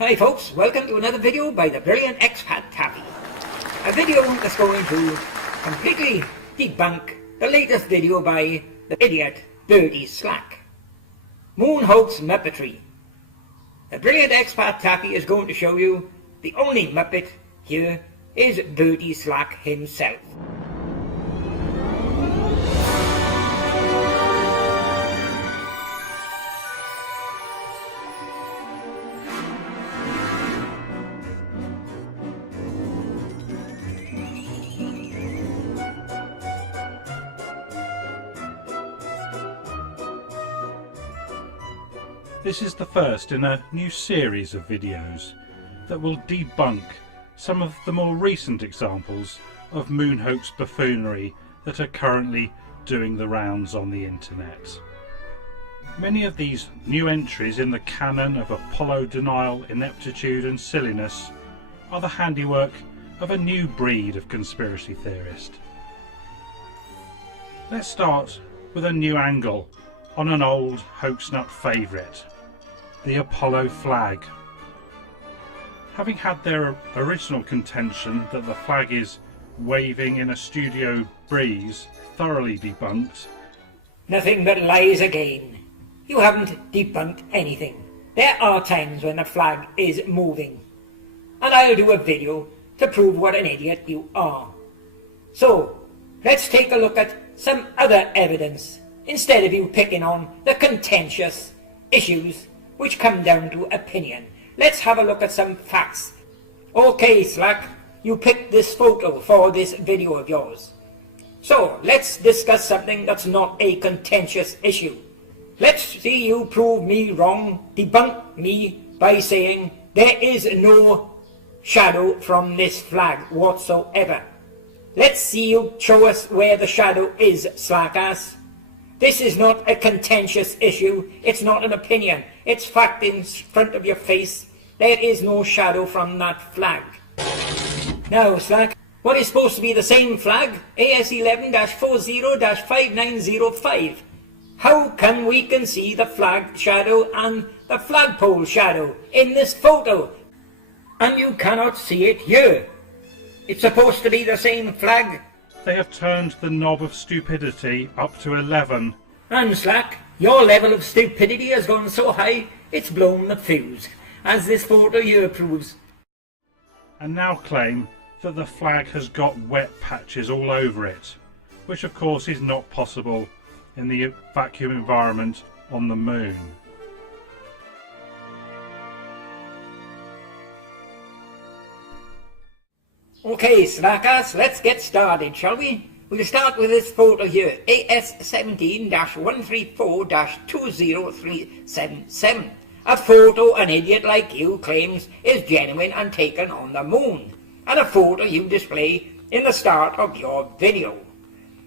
Hi folks, welcome to another video by the brilliant expat Taffy. A video that's going to completely debunk the latest video by the idiot Bertie Slack. Moon Hoax Muppetry. The brilliant expat Taffy is going to show you the only Muppet here is Bertie Slack himself. This is the first in a new series of videos that will debunk some of the more recent examples of moon hoax buffoonery that are currently doing the rounds on the internet. Many of these new entries in the canon of Apollo denial, ineptitude and silliness are the handiwork of a new breed of conspiracy theorist. Let's start with a new angle on an old hoax nut favourite, the Apollo flag. Having had their original contention that the flag is waving in a studio breeze thoroughly debunked. Nothing but lies again. You haven't debunked anything. There are times when the flag is moving. And I'll do a video to prove what an idiot you are. So, let's take a look at some other evidence instead of you picking on the contentious issues which come down to opinion. Let's have a look at some facts. Okay, Slack, you picked this photo for this video of yours. So, let's discuss something that's not a contentious issue. Let's see you prove me wrong, debunk me by saying there is no shadow from this flag whatsoever. Let's see you show us where the shadow is, SLACKARSE. This is not a contentious issue, it's not an opinion, it's fact in front of your face. There is no shadow from that flag. Now, Slack, what is supposed to be the same flag, AS11-40-5905? How come we can see the flag shadow and the flagpole shadow in this photo, and you cannot see it here? It's supposed to be the same flag. They have turned the knob of stupidity up to 11. And Slack, your level of stupidity has gone so high, it's blown the fuse, as this photo here proves. And now claim that the flag has got wet patches all over it, which of course is not possible in the vacuum environment on the moon. Okay, Slackers, let's get started, shall we? We'll start with this photo here, AS17-134-20377. A photo an idiot like you claims is genuine and taken on the moon, and a photo you display in the start of your video.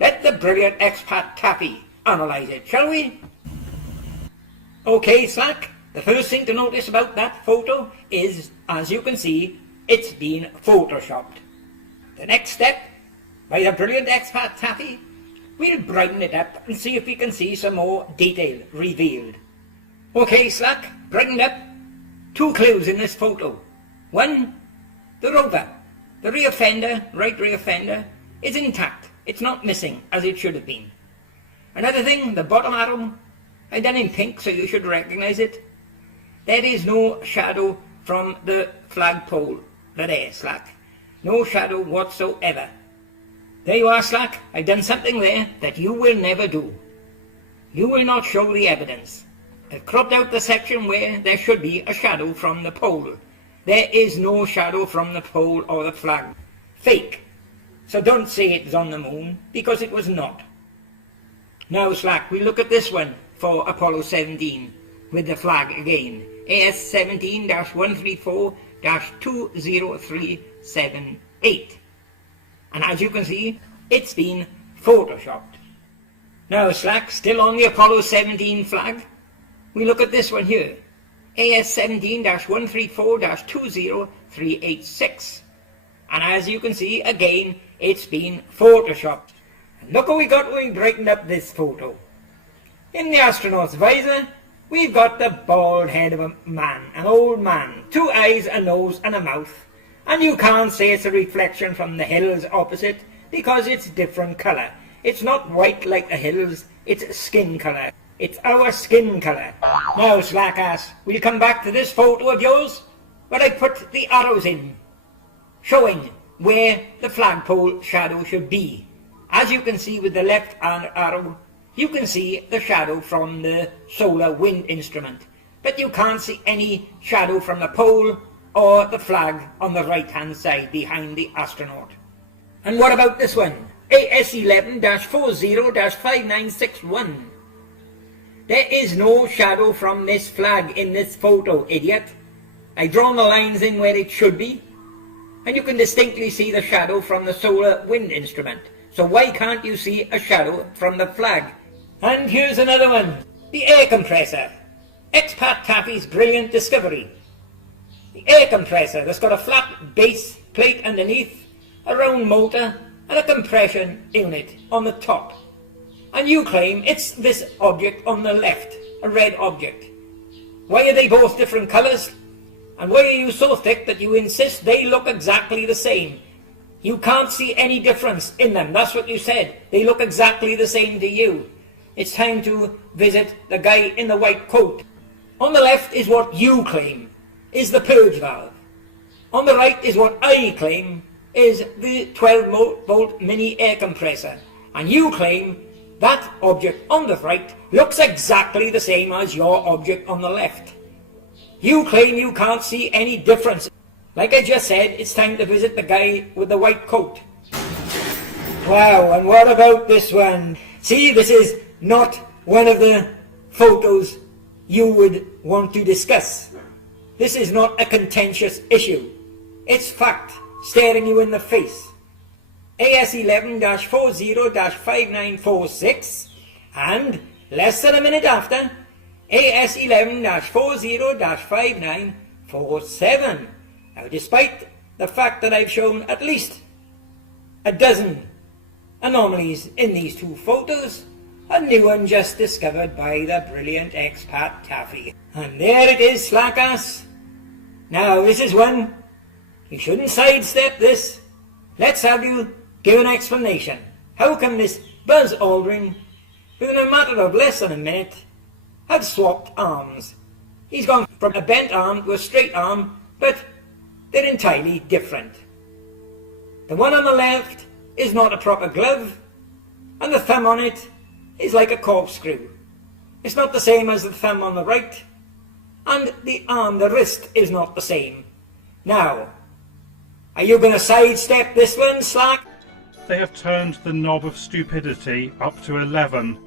Let the brilliant expat Taffy analyse it, shall we? Okay, Slack, the first thing to notice about that photo is, as you can see, it's been photoshopped. The next step, by the brilliant expat Taffy, we'll brighten it up and see if we can see some more detail revealed. Okay, Slack, brightened up. Two clues in this photo. One, the rover. The rear fender, right rear fender, is intact. It's not missing, as it should have been. Another thing, the bottom arrow, I done in pink so you should recognise it. There is no shadow from the flagpole. There, Slack. No shadow whatsoever. There you are, Slack. I've done something there that you will never do. You will not show the evidence. I've cropped out the section where there should be a shadow from the pole. There is no shadow from the pole or the flag. Fake. So don't say it was on the moon, because it was not. Now, Slack, we look at this one for Apollo 17 with the flag again. AS17-134-20378. And as you can see, it's been photoshopped. Now, Slack, still on the Apollo 17 flag, we look at this one here. AS17-134-20386. And as you can see, again, it's been photoshopped. And look what we got when we brightened up this photo. In the astronaut's visor, we've got the bald head of a man, an old man, 2 eyes, a nose and a mouth, and you can't say it's a reflection from the hills opposite because it's different colour. It's not white like the hills, it's skin colour. It's our skin colour. Now, Slackass, we'll come back to this photo of yours, where I put the arrows in, showing where the flagpole shadow should be. As you can see with the left arrow, you can see the shadow from the solar wind instrument, but you can't see any shadow from the pole or the flag on the right-hand side behind the astronaut. And what about this one? AS11-40-5961. There is no shadow from this flag in this photo, idiot. I've drawn the lines in where it should be, and you can distinctly see the shadow from the solar wind instrument. So why can't you see a shadow from the flag? And here's another one. The air compressor. Expat Taffy's brilliant discovery. The air compressor that's got a flat base plate underneath, a round motor, and a compression unit on the top. And you claim it's this object on the left, a red object. Why are they both different colours? And why are you so thick that you insist they look exactly the same? You can't see any difference in them, that's what you said. They look exactly the same to you. It's time to visit the guy in the white coat. On the left is what you claim is the purge valve. On the right is what I claim is the 12-volt mini air compressor. And you claim that object on the right looks exactly the same as your object on the left. You claim you can't see any difference. Like I just said, it's time to visit the guy with the white coat. Wow, and what about this one? See, this is not one of the photos you would want to discuss. This is not a contentious issue. It's fact, staring you in the face. AS11-40-5946 and, less than a minute after, AS11-40-5947. Now, despite the fact that I've shown at least a dozen anomalies in these two photos, a new one just discovered by the brilliant expat Taffy. And there it is, Slackass. Now, this is one. You shouldn't sidestep this. Let's have you give an explanation. How come this Buzz Aldrin, within a matter of less than a minute, had swapped arms? He's gone from a bent arm to a straight arm, but they're entirely different. The one on the left is not a proper glove, and the thumb on it is like a corkscrew. It's not the same as the thumb on the right, and the arm, the wrist, is not the same. Now, are you going to sidestep this one, Slack? They have turned the knob of stupidity up to 11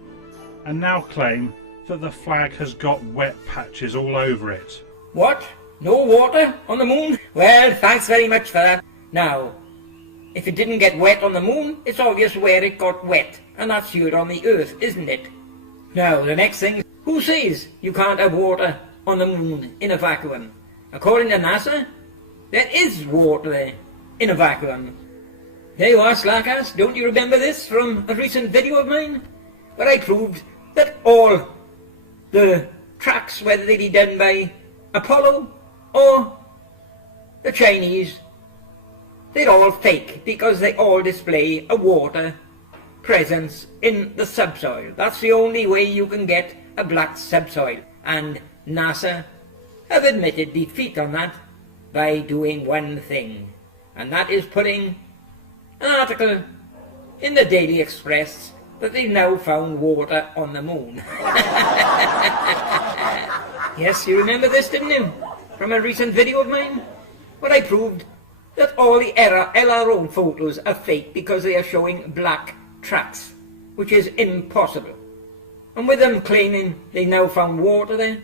and now claim that the flag has got wet patches all over it. What? No water on the moon? Well, thanks very much for that. Now, if it didn't get wet on the moon, it's obvious where it got wet, and that's here on the Earth, isn't it? Now, the next thing, who says you can't have water on the moon in a vacuum? According to NASA, there is water there in a vacuum. There you are, Slackass. Don't you remember this from a recent video of mine? Where I proved that all the tracks, whether they be done by Apollo or the Chinese, they're all fake because they all display a water presence in the subsoil. That's the only way you can get a black subsoil. And NASA have admitted defeat on that by doing one thing, and that is putting an article in the Daily Express that they've now found water on the moon. Yes, you remember this, didn't you? From a recent video of mine, where I proved that all the LRO photos are fake because they are showing black tracks, which is impossible. And with them claiming they now found water there,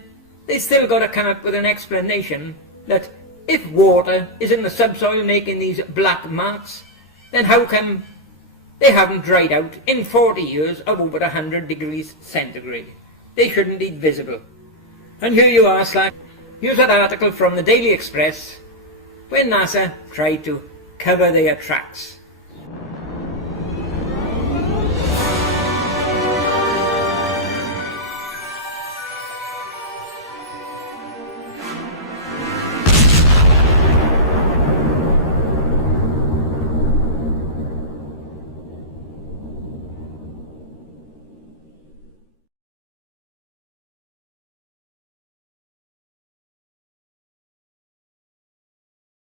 they still got to come up with an explanation that if water is in the subsoil making these black marks, then how come they haven't dried out in 40 years of over 100 degrees centigrade? They shouldn't be visible. And here you are, Slack. Here's an article from the Daily Express where NASA tried to cover their tracks.